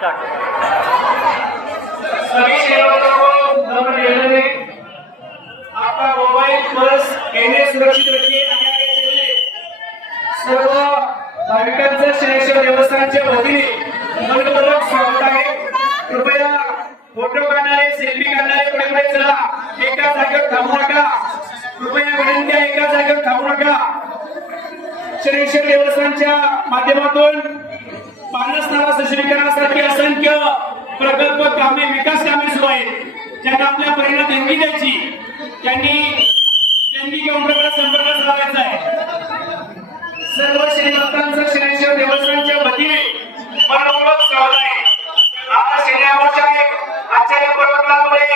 सभी सेवकों को नम्र निवेदन है, आपका मोबाइल पर्स कहने सुरक्षित रखिए। आगे चलिए। सर्व भाविकांचं शनेश्वर देवस्थानच्या वतीने मनपूर्वक स्वागत आहे। कृपया फोटो काढणारे, सेल्फी काढणारे पुढे चला, एका जागेवर थांबू नका। कृपया विनंती आहे, एका जागेवर थांबू नका। शनेश्वर देवस्थानच्या माध्यमातून पानसनाला सशक्तीकरणासाठी असंख्य प्रकल्प कामे, विकास कामे सुरू आहेत। ज्यांना आपल्या परिणाम देणगी द्यायची, त्यांनी देणगी काउंटरकडे संपर्क साधायचा आहे। सर्व श्रीमंतांचं शनेश्वर देवस्थानच्या वतीने मनपूर्वक स्वागत आहे। आज शनिवारच्या आचार्य पर्वतामुळे